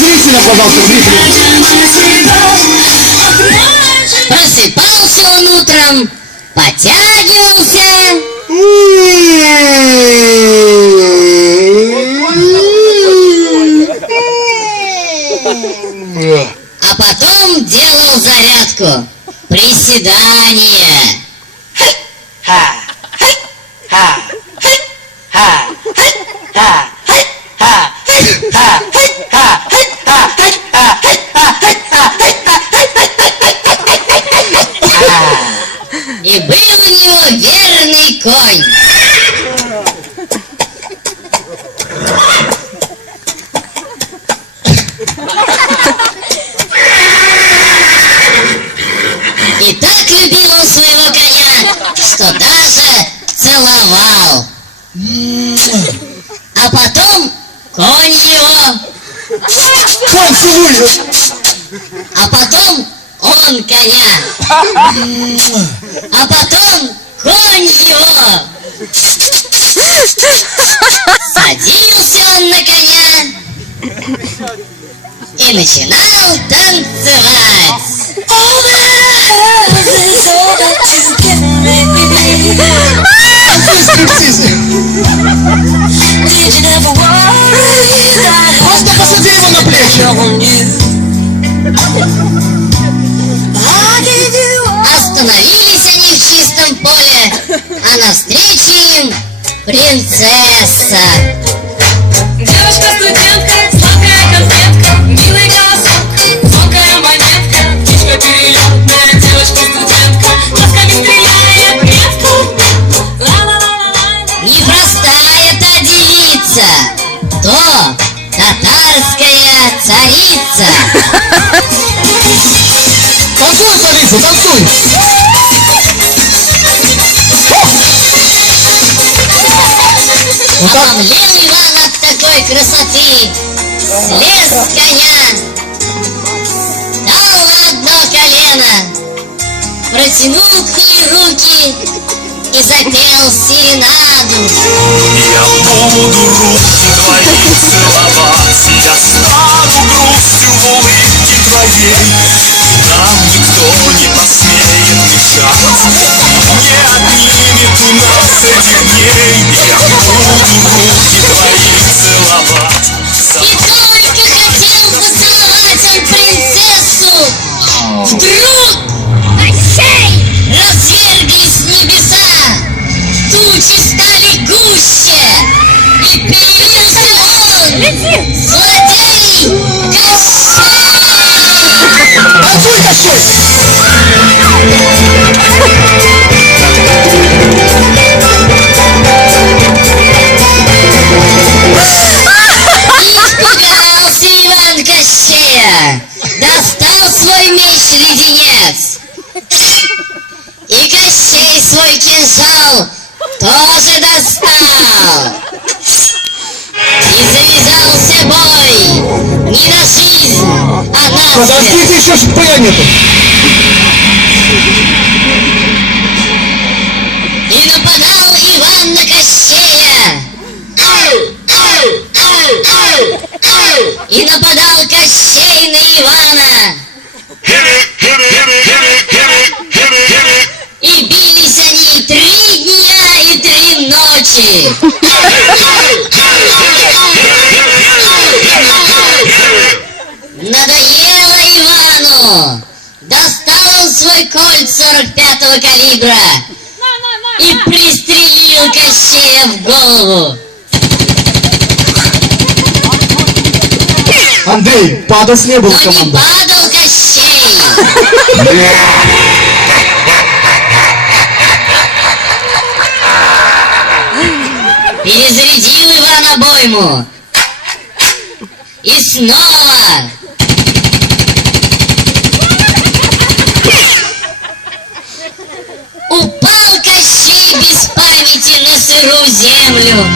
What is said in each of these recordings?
Зрителя, пожалуйста, зрителя. Просыпался он утром, потягивался. А потом делал зарядку. Приседания. И был у него верный конь. И так любил он своего коня, что даже целовал. А потом конь его. Конь целует. А потом он коня. А потом конь его. Садился он на коня и начинал танцевать. Просто посади его на плечи. Остановились они в чистом поле, а навстречу им принцесса. Девочка-студентка, сладкая конфетка, милый голосок, звонкая монетка, птичка перелетная, девочка-студентка, глазками стреляет метко. Непростая та девица, то татарская царица. Танцуй, царица, танцуй. Обомлел Иван от такой красоты, слез с коня, дал на одно колено, протянул к ней руки и запел серенаду. Я буду руки твои целовать, я стану грустью в улыбке твоей. Нам никто не посмеет мешать, не отнимет у нас этих дней. Я буду руки твои целовать. И только хотел поцеловать он принцессу, вдруг разверглись небеса, тучи стали гуще, и появился он, злодей Кощей! Танцуй, Кощей. Испугался Иван Кощея, достал свой меч-леденец. И Кощей свой кинжал тоже достал. И завязался бой, не на жизнь, а на смерть. Подождите, еще ж боя нету. И нападал Иван на Кощея. И нападал Кощей на Ивана. И бились они 3 дня и 3 ночи. Надоело Ивану. Достал он свой кольт 45-го калибра и пристрелил Кощея в голову. Андрей, падать не было Но не команды. падал Кощей. Перезарядил Иван обойму. И снова. Упал Кощей без памяти на сырую землю.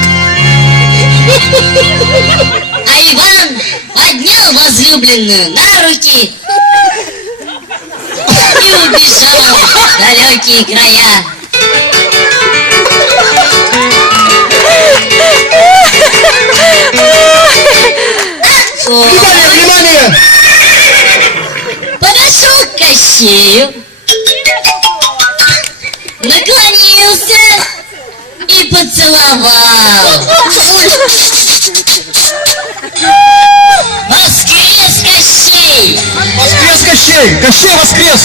А Иван поднял возлюбленную на руки и убежал в далекие края. шею, наклонился и поцеловал. Воскрес Кощей! Воскрес Кощей! Кощей воскрес!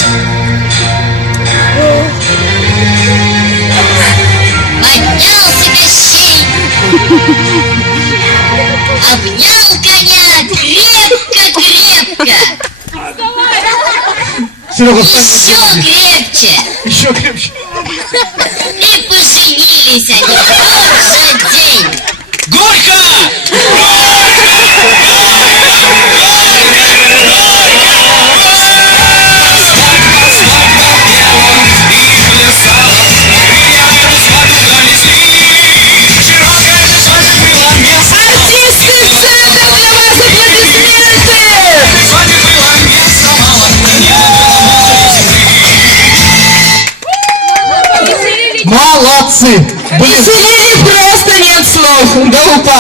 Поднялся Кощей, обнял коня крепко-крепко, Серега, еще встань. крепче, Еще крепче. и поженились они в тот же день. Горько! Артисты сцены, для вас аплодисменты! Молодцы! Блин, Веселее просто нет слов, да упал.